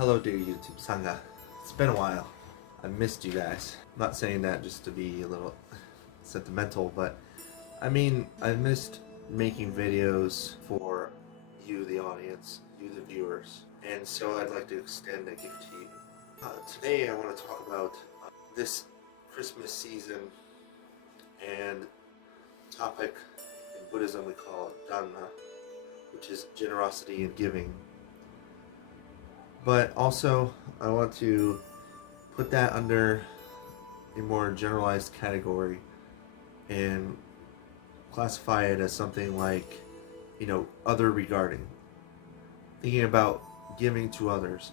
Hello dear YouTube Sangha. It's been a while. I missed you guys. I'm not saying that just to be a little sentimental, but I mean, I missed making videos for you, the audience, you, the viewers, and so I'd like to extend a gift to you. Today I want to talk about this Christmas season and topic in Buddhism we call dāna, which is generosity and giving. But also, I want to put that under a more generalized category and classify it as something like, other regarding. Thinking about giving to others,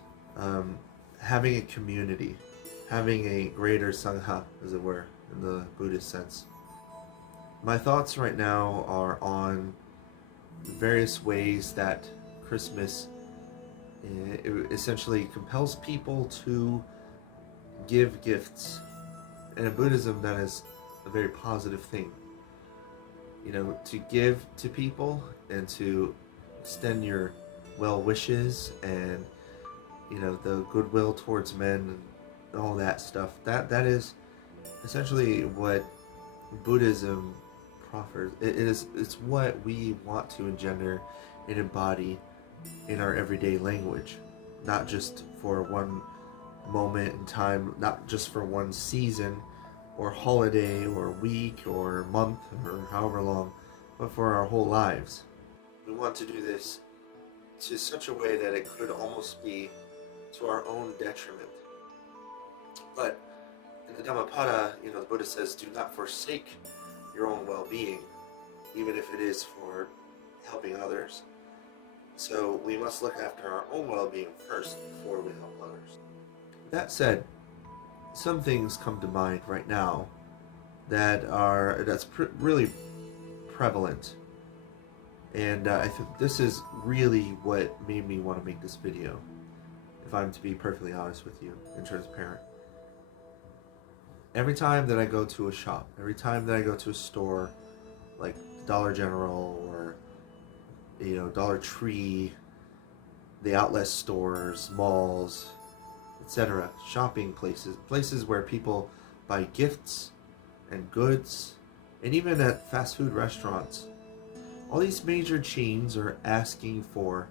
having a community, having a greater Sangha, as it were, in the Buddhist sense. My thoughts right now are on various ways that Christmas it essentially compels people to give gifts. And in Buddhism, that is a very positive thing. To give to people and to extend your well wishes and, the goodwill towards men and all that stuff. That is essentially what Buddhism proffers. It's what we want to engender and embody in our everyday language, not just for one moment in time, not just for one season or holiday or week or month or however long, but for our whole lives. We want to do this to such a way that it could almost be to our own detriment. But in the Dhammapada, the Buddha says, do not forsake your own well-being, even if it is for helping others. So we must look after our own well-being first before we help others. That said, some things come to mind right now that's really prevalent, and I think this is really what made me want to make this video, if I'm to be perfectly honest with you and transparent. Every time that I go to a shop, every time that I go to a store like Dollar General or Dollar Tree, the outlet stores, malls, etc., shopping places where people buy gifts and goods, and even at fast food restaurants. All these major chains are asking for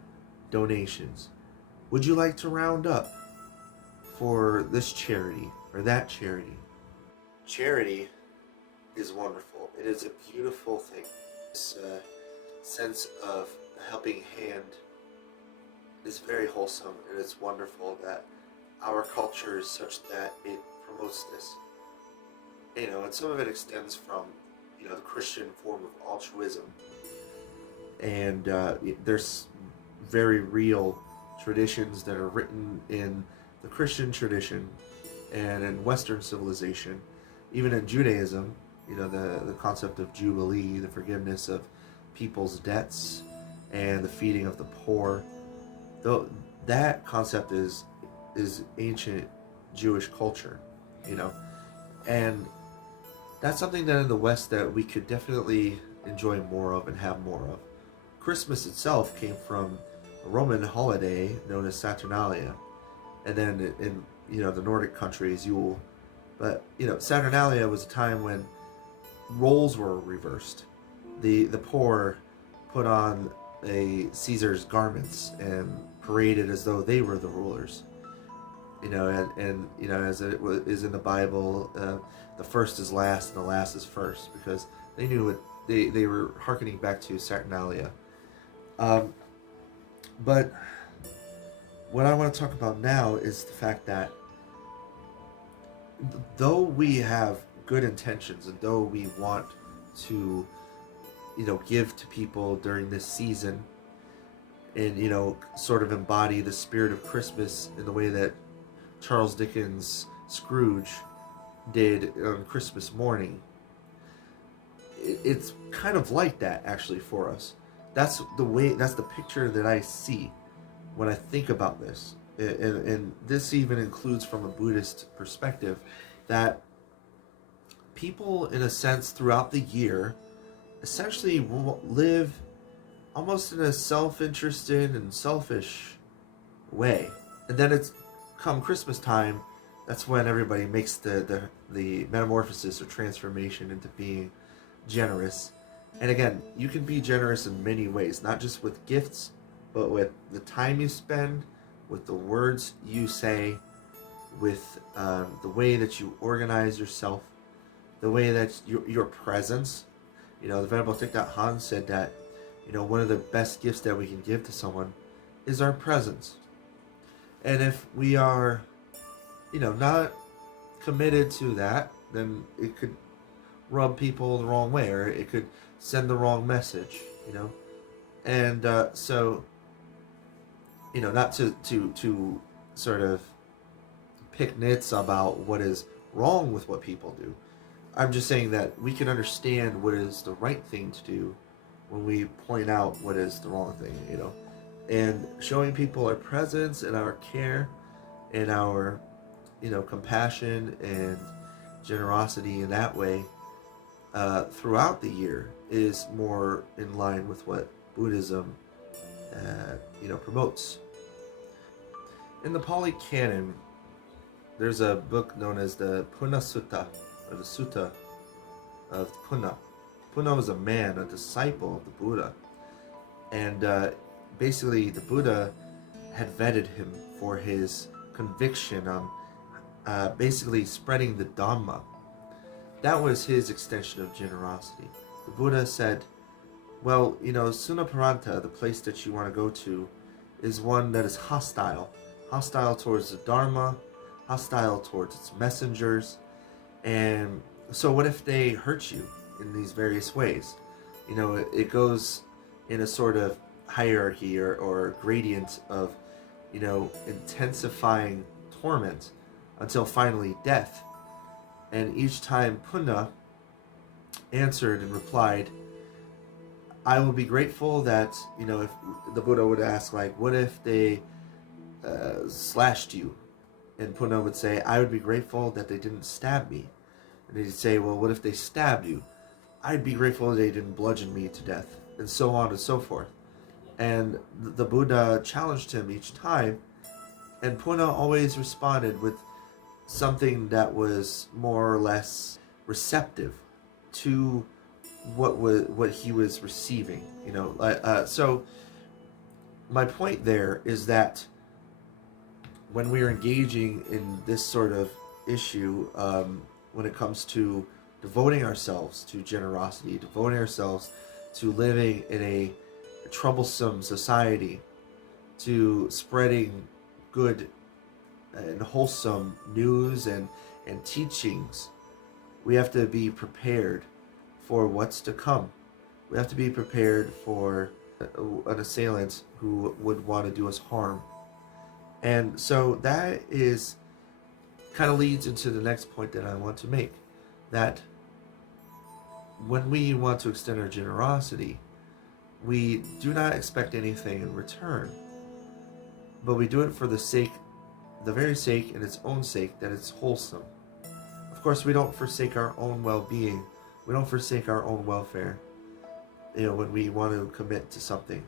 donations. Would you like to round up for this charity or that charity? Charity is wonderful. It is a beautiful thing. This sense of a helping hand is very wholesome, and it's wonderful that our culture is such that it promotes this. And some of it extends from the Christian form of altruism, and there's very real traditions that are written in the Christian tradition and in Western civilization, even in Judaism. The concept of Jubilee, the forgiveness of people's debts and the feeding of the poor. Though that concept is ancient Jewish culture, and that's something that in the West that we could definitely enjoy more of and have more of. Christmas itself came from a Roman holiday known as Saturnalia, and then in the Nordic countries, Yule. But Saturnalia was a time when roles were reversed. The poor put on a Caesar's garments and paraded as though they were the rulers. And as it is in the Bible, the first is last and the last is first, because they knew it. They were hearkening back to Saturnalia. But what I want to talk about now is the fact that though we have good intentions and though we want to give to people during this season and sort of embody the spirit of Christmas in the way that Charles Dickens' Scrooge did on Christmas morning, it's kind of like that actually for us. That's the picture that I see when I think about this, and this even includes from a Buddhist perspective, that people in a sense throughout the year essentially live almost in a self-interested and selfish way. And then it's come Christmas time, that's when everybody makes the metamorphosis or transformation into being generous. And again, you can be generous in many ways, not just with gifts, but with the time you spend, with the words you say, with the way that you organize yourself, the way that your presence. The Venerable Thich Nhat Hanh said that, one of the best gifts that we can give to someone is our presence. And if we are, not committed to that, then it could rub people the wrong way, or it could send the wrong message, And so, not to sort of pick nits about what is wrong with what people do. I'm just saying that we can understand what is the right thing to do when we point out what is the wrong thing, And showing people our presence and our care and our, compassion and generosity in that way throughout the year is more in line with what Buddhism, promotes. In the Pali Canon, there's a book known as the Punna Sutta, or the Sutta of Punna. Punna was a man, a disciple of the Buddha. And basically, the Buddha had vetted him for his conviction on basically spreading the dāna. That was his extension of generosity. The Buddha said, well, Sunaparanta, the place that you want to go to, is one that is hostile towards the Dharma, hostile towards its messengers. And so what if they hurt you in these various ways? It goes in a sort of hierarchy or gradient of, intensifying torment until finally death. And each time Punna answered and replied, I will be grateful that, if the Buddha would ask, what if they slashed you? And Punna would say, I would be grateful that they didn't stab me. And he'd say, well, what if they stabbed you? I'd be grateful that they didn't bludgeon me to death, and so on and so forth. And the Buddha challenged him each time, and Punna always responded with something that was more or less receptive to what he was receiving. So my point there is that when we are engaging in this sort of issue, when it comes to devoting ourselves to generosity, devoting ourselves to living in a troublesome society, to spreading good and wholesome news and teachings, we have to be prepared for what's to come. We have to be prepared for an assailant who would want to do us harm. And so that is kind of leads into the next point that I want to make, that when we want to extend our generosity, we do not expect anything in return, but we do it for the very sake and its own sake, that it's wholesome. Of course, we don't forsake our own well-being. We don't forsake our own welfare, when we want to commit to something.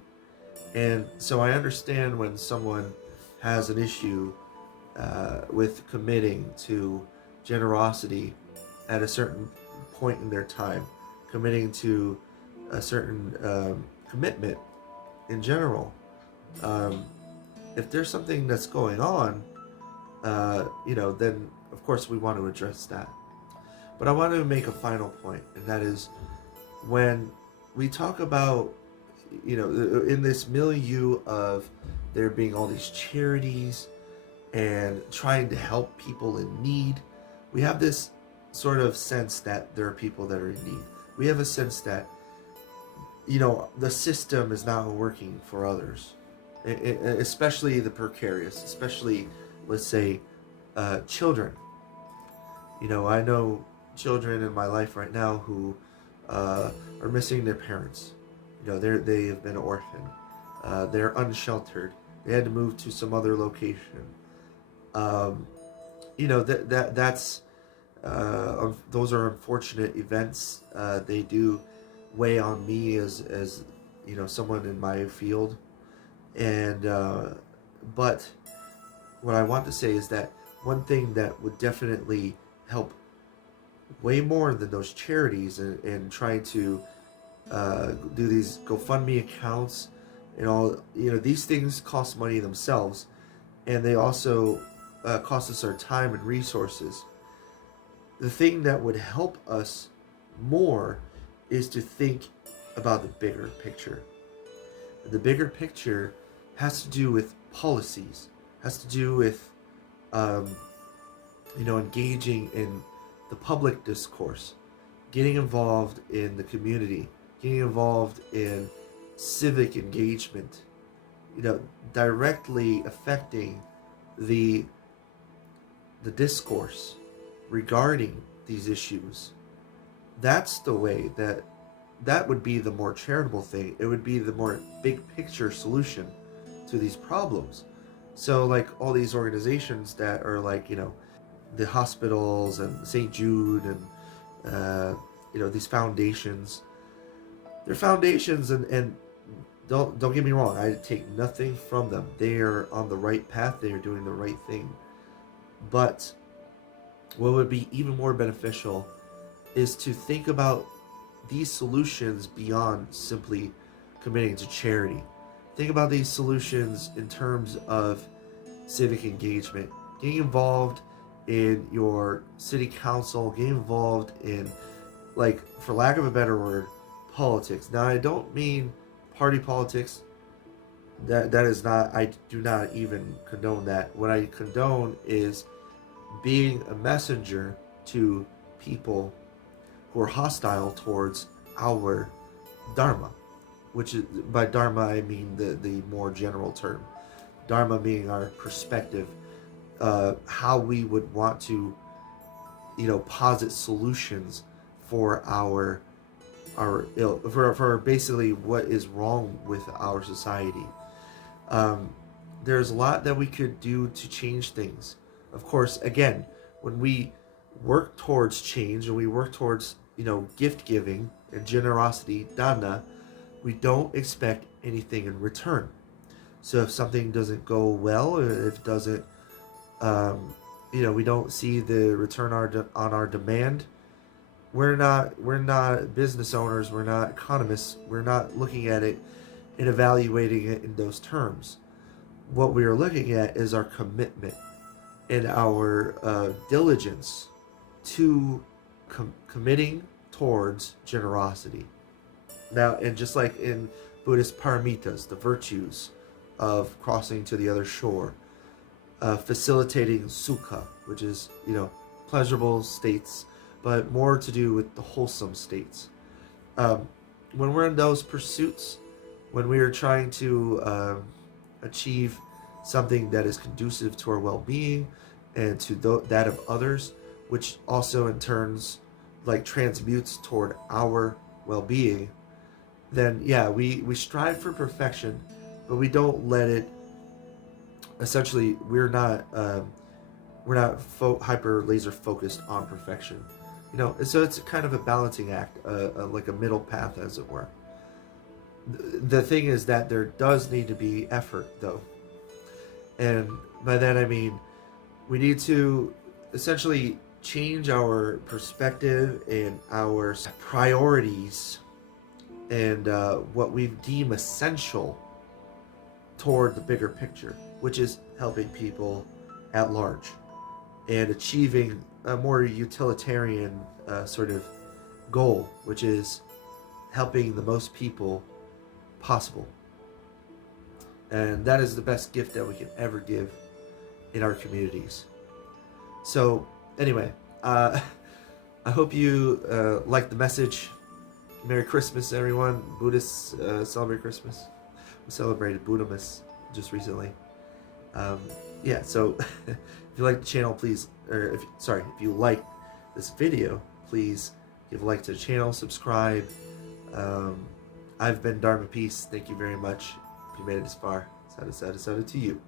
And so I understand when someone has an issue with committing to generosity at a certain point in their time, committing to a certain commitment in general. If there's something that's going on, then of course we want to address that. But I want to make a final point, and that is when we talk about, in this milieu of there being all these charities and trying to help people in need, we have this sort of sense that there are people that are in need. We have a sense that, the system is not working for others, especially the precarious, especially, let's say, children. I know children in my life right now who are missing their parents. They have been orphaned. They're unsheltered. They had to move to some other location. That's those are unfortunate events. They do weigh on me as someone in my field, and but what I want to say is that one thing that would definitely help way more than those charities and trying to do these GoFundMe accounts and all, these things cost money themselves, and they also cost us our time and resources. The thing that would help us more is to think about the bigger picture. The bigger picture has to do with policies, has to do with engaging in the public discourse, getting involved in the community, getting involved in civic engagement, directly affecting the discourse regarding these issues. That's the way that would be the more charitable thing. It would be the more big picture solution to these problems. So like all these organizations that are like, the hospitals and St. Jude and these foundations, they're foundations, and don't get me wrong, I take nothing from them. They are on the right path, they are doing the right thing. But what would be even more beneficial is to think about these solutions beyond simply committing to charity. Think about these solutions in terms of civic engagement, getting involved in your city council, getting involved in, like, for lack of a better word, politics. Now, I don't mean party politics. That is not, I do not even condone that. What I condone is being a messenger to people who are hostile towards our dharma, which is, by dharma I mean the more general term. Dharma being our perspective, how we would want to, posit solutions for our ill, for basically what is wrong with our society. There's a lot that we could do to change things. Of course, again, when we work towards change and we work towards, gift giving and generosity, dāna, we don't expect anything in return. So if something doesn't go well, or if it doesn't, we don't see the return on our demand, we're not business owners, we're not economists, we're not looking at it and evaluating it in those terms. What we are looking at is our commitment and our diligence to committing towards generosity. Now, and just like in Buddhist paramitas, the virtues of crossing to the other shore, facilitating sukha, which is, pleasurable states, but more to do with the wholesome states. When we're in those pursuits, when we are trying to achieve something that is conducive to our well-being and to that of others, which also in turns transmutes toward our well-being, then yeah, we strive for perfection, but we don't let it, essentially we're not hyper laser focused on perfection, so it's kind of a balancing act, like a middle path, as it were. The thing is that there does need to be effort, though, and by that I mean we need to essentially change our perspective and our priorities and what we deem essential toward the bigger picture, which is helping people at large and achieving a more utilitarian sort of goal, which is helping the most people possible. And that is the best gift that we can ever give in our communities. So anyway, I hope you like the message. Merry Christmas, everyone. Buddhists celebrate Christmas. We celebrated Buddhism just recently. Yeah, so if you like the channel, please, if you like this video, please give a like to the channel, subscribe. I've been Dharma Peace. Thank you very much. If you made it this far, sada to you.